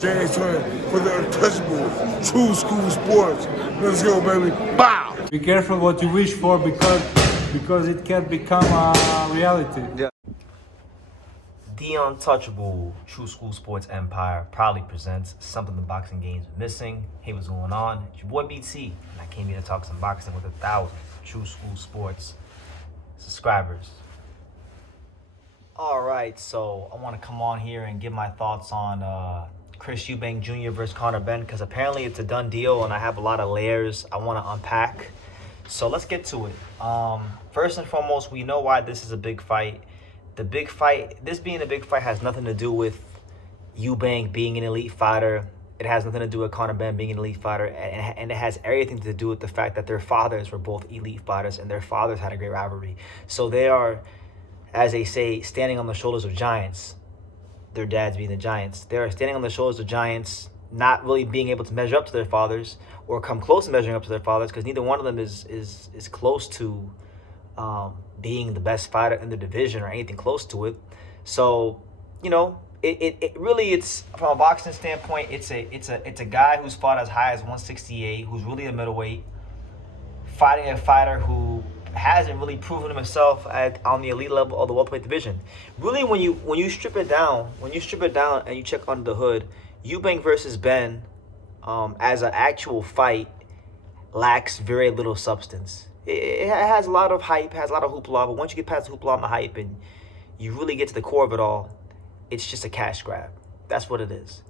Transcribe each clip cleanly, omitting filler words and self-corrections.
James Turner for the untouchable true school sports. Let's go, baby. Bow! Be careful what you wish for because it can become a reality. Yeah. The untouchable True School Sports Empire proudly presents something the boxing game's missing. Hey, what's going on? It's your boy BT, and I came here to talk some boxing with 1,000 True School Sports subscribers. All right, so I want to come on here and give my thoughts on Chris Eubank Jr. versus Conor Benn, because apparently it's a done deal and I have a lot of layers I want to unpack. So let's get to it. First and foremost, we know why this is a big fight. This being a big fight has nothing to do with Eubank being an elite fighter. It has nothing to do with Conor Benn being an elite fighter. And it has everything to do with the fact that their fathers were both elite fighters and their fathers had a great rivalry. So they are, as they say, standing on the shoulders of giants. Their dads being the giants. They're standing on the shoulders of giants, not really being able to measure up to their fathers or come close to measuring up to their fathers, because neither one of them is close to being the best fighter in the division or anything close to it. So, you know, it really, it's from a boxing standpoint, it's a guy who's fought as high as 168, who's really a middleweight, fighting a fighter who hasn't really proven himself on the elite level of the welterweight division. Really, when you strip it down and you check under the hood, Eubank versus Benn, as an actual fight, lacks very little substance. It has a lot of hype, has a lot of hoopla, but once you get past the hoopla and the hype and you really get to the core of it all, it's just a cash grab. That's what it is.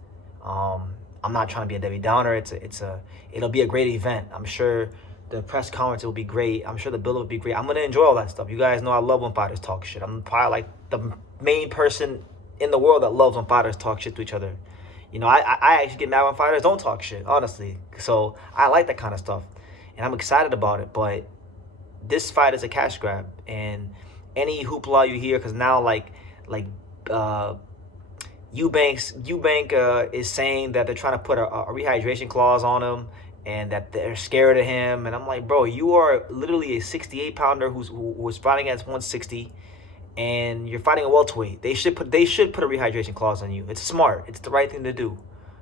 I'm not trying to be a Debbie Downer. It'll be a great event. I'm sure the press conference will be great. I'm sure the build will be great. I'm gonna enjoy all that stuff. You guys know I love when fighters talk shit. I'm probably like the main person in the world that loves when fighters talk shit to each other. You know, I actually get mad when fighters don't talk shit, honestly. So I like that kind of stuff, and I'm excited about it. But this fight is a cash grab, and any hoopla you hear, because now Eubank is saying that they're trying to put a rehydration clause on him and that they're scared of him, and I'm like, bro, you are literally a 68-pounder who was fighting at 160, and you're fighting a welterweight. They should put a rehydration clause on you. It's smart. It's the right thing to do.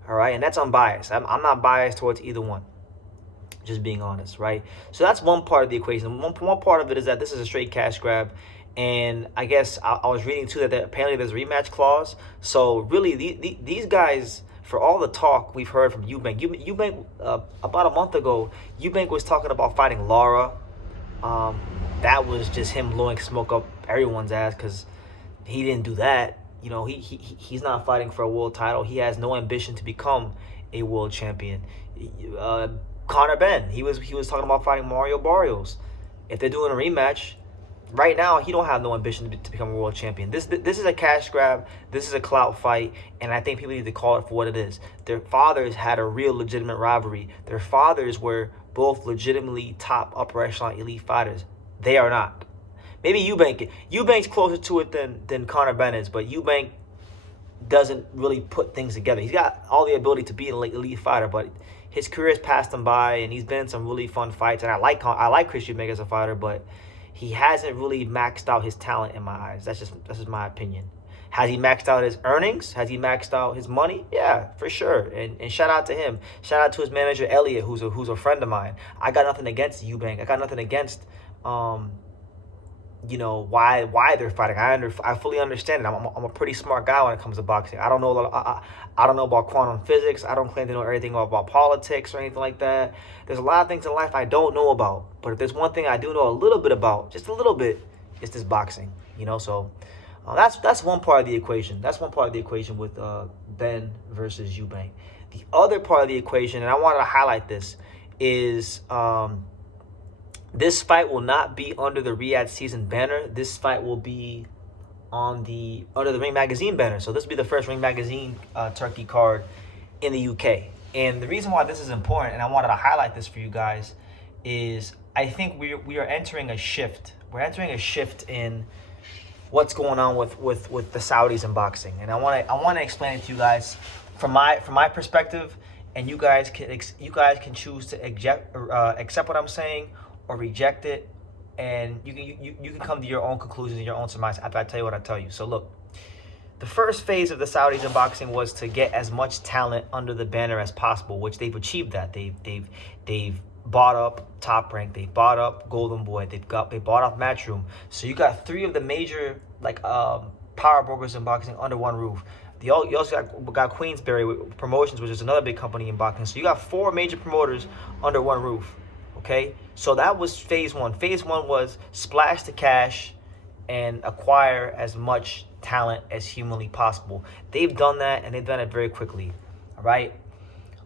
All right, and that's unbiased. I'm not biased towards either one. Just being honest, right? So that's one part of the equation. One part of it is that this is a straight cash grab. And I guess I was reading too that apparently there's a rematch clause. So really, these guys, for all the talk we've heard from Eubank, about a month ago, Eubank was talking about fighting Lara. That was just him blowing smoke up everyone's ass, because he didn't do that. You know, he's not fighting for a world title. He has no ambition to become a world champion. Conor Benn, he was talking about fighting Mario Barrios. If they're doing a rematch, right now he don't have no ambition to become a world champion. This is a cash grab. This is a clout fight, and I think people need to call it for what it is. Their fathers had a real legitimate rivalry. Their fathers were both legitimately top upper echelon elite fighters. They are not. Maybe Eubank's closer to it than Conor Benn is, but Eubank doesn't really put things together. He's got all the ability to be an elite fighter, but his career has passed him by, and he's been in some really fun fights. And I like Chris Eubank as a fighter, but he hasn't really maxed out his talent in my eyes. That's just my opinion. Has he maxed out his earnings? Has he maxed out his money? Yeah, for sure. And shout out to him. Shout out to his manager Elliot, who's a friend of mine. I got nothing against Eubank. I got nothing against you know, why they're fighting. I fully understand it. I'm a pretty smart guy when it comes to boxing. I don't know about quantum physics. I don't claim to know everything about politics or anything like that. There's a lot of things in life I don't know about. But if there's one thing I do know a little bit about, just a little bit, it's this boxing. You know, so that's one part of the equation. That's one part of the equation with Benn versus Eubank. The other part of the equation, and I wanted to highlight this, is this fight will not be under the Riyadh Season banner. This fight will be under the Ring Magazine banner. So this will be the first Ring Magazine Turkey card in the UK. And the reason why this is important, and I wanted to highlight this for you guys, is I think we are entering a shift. We're entering a shift in what's going on with the Saudis in boxing. And I want to explain it to you guys from my perspective, and you guys can choose to accept what I'm saying or reject it, and you can come to your own conclusions and your own surmise after I tell you what I tell you. So look, the first phase of the Saudis in boxing was to get as much talent under the banner as possible, which they've achieved that. They've bought up Top Rank, they bought up Golden Boy, they bought up Matchroom. So you got 3 of the major power brokers in boxing under one roof. You also got Queensberry Promotions, which is another big company in boxing. So you got 4 major promoters under one roof. Okay, so that was phase 1. Phase 1 was splash the cash and acquire as much talent as humanly possible. They've done that, and they've done it very quickly. All right.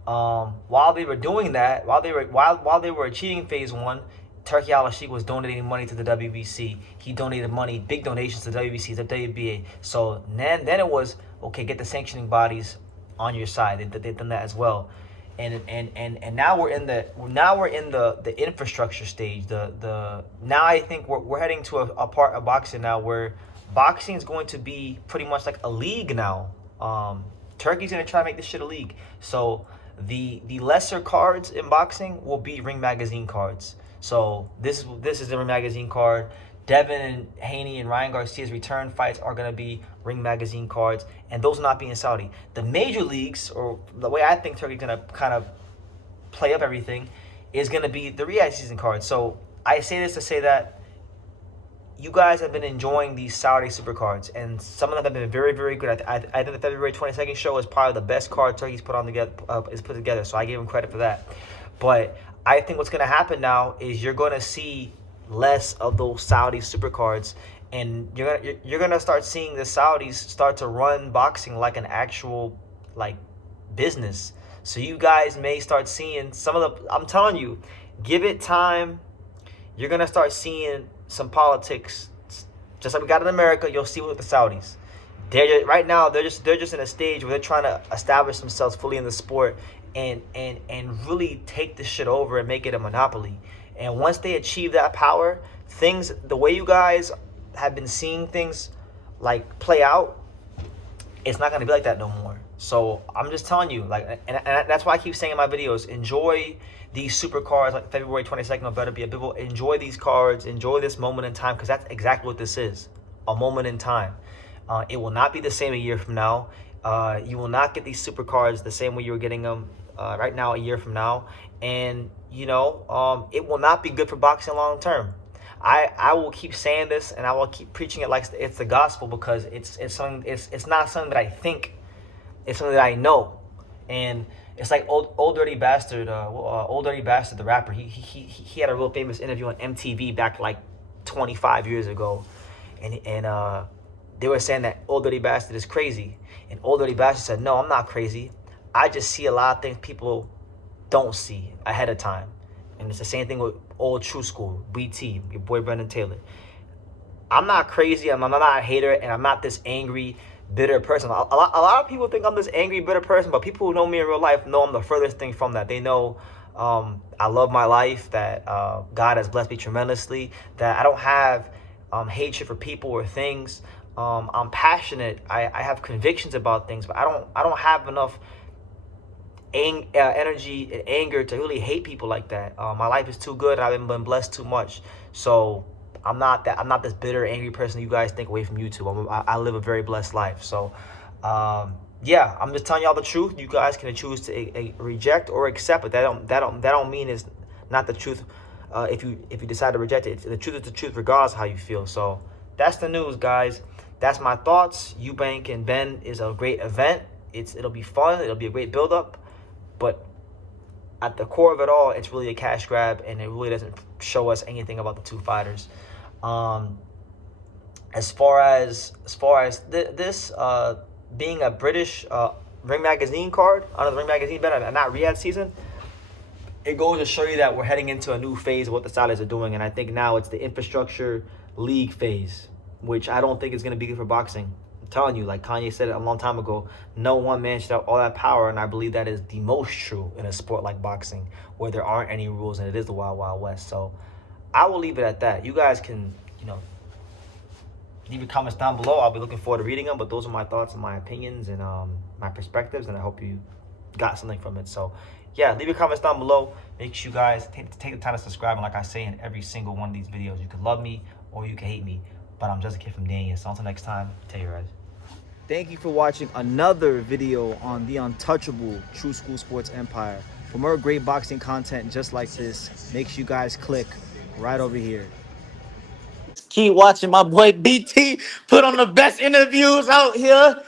While they were doing that, while they were achieving phase 1, Turki Al-Sheikh was donating money to the WBC. He donated money, big donations to WBC, to WBA. So then it was okay. Get the sanctioning bodies on your side. They've done that as well. And now we're in the infrastructure stage. Now I think we're heading to a part of boxing now where boxing is going to be pretty much like a league now. Turkey's gonna try to make this shit a league. So the lesser cards in boxing will be Ring Magazine cards. So this is the Ring Magazine card. Devin and Haney and Ryan Garcia's return fights are going to be Ring Magazine cards, and those will not be in Saudi. The major leagues, or the way I think Turkey's going to kind of play up everything, is going to be the Riyadh season cards. So I say this to say that you guys have been enjoying these Saudi super cards, and some of them have been very, very good. I think the February 22nd show is probably the best card Turkey's put together. So I give him credit for that. But I think what's going to happen now is you're going to see less of those Saudi super cards, and you're gonna start seeing the Saudis start to run boxing like an actual business. So you guys may start seeing some of the. I'm telling you, give it time. You're gonna start seeing some politics, just like we got in America. You'll see with the Saudis. Right now they're just in a stage where they're trying to establish themselves fully in the sport and really take this shit over and make it a monopoly. And once they achieve that power, the way you guys have been seeing things play out, it's not going to be like that no more. So I'm just telling you, and that's why I keep saying in my videos, enjoy these super cards like February 22nd or better be a Bible. Enjoy these cards, enjoy this moment in time, because that's exactly what this is, a moment in time. It will not be the same a year from now. You will not get these super cards the same way you were getting them right now a year from now. And it will not be good for boxing long term. I will keep saying this, and I will keep preaching it like it's the gospel, because it's not something that I think, it's something that I know. And it's like old dirty bastard, the rapper. He had a real famous interview on MTV back 25 years ago, and they were saying that Old Dirty Bastard is crazy, and Old Dirty Bastard said, "No, I'm not crazy. I just see a lot of things people don't see ahead of time." And it's the same thing with old True School, BT, your boy Brendan Taylor. I'm not crazy, I'm not a hater, and I'm not this angry, bitter person. A lot of people think I'm this angry, bitter person, but people who know me in real life know I'm the furthest thing from that. They know I love my life, that God has blessed me tremendously, that I don't have hatred for people or things. I'm passionate. I have convictions about things, but I don't have enough energy and anger to really hate people like that. My life is too good. I've been blessed too much. So I'm not this bitter, angry person you guys think away from YouTube. I live a very blessed life. So yeah, I'm just telling y'all the truth. You guys can choose to reject or accept it. That don't mean it's not the truth. If you decide to reject it, the truth is the truth, regardless of how you feel. So that's the news, guys. That's my thoughts. Eubank and Ben is a great event. It'll be fun. It'll be a great build-up. But at the core of it all, it's really a cash grab, and it really doesn't show us anything about the two fighters. As far as this being a British Ring Magazine card under the Ring Magazine banner and not Riyadh season, it goes to show you that we're heading into a new phase of what the Saudis are doing. And I think now it's the infrastructure league phase, which I don't think is going to be good for boxing. I'm telling you, like Kanye said it a long time ago, no one man should have all that power, and I believe that is the most true in a sport like boxing, where there aren't any rules and it is the Wild Wild West. So I will leave it at that. You guys can, leave your comments down below. I'll be looking forward to reading them, but those are my thoughts and my opinions and my perspectives, and I hope you got something from it. So yeah, leave your comments down below. Make sure you guys take the time to subscribe, and like I say in every single one of these videos, you can love me or you can hate me, but I'm just a kid from Daniel. So until next time, take care, guys. Thank you for watching another video on the untouchable True School Sports Empire. For more great boxing content just like this, make sure you guys click right over here. Keep watching my boy BT put on the best interviews out here.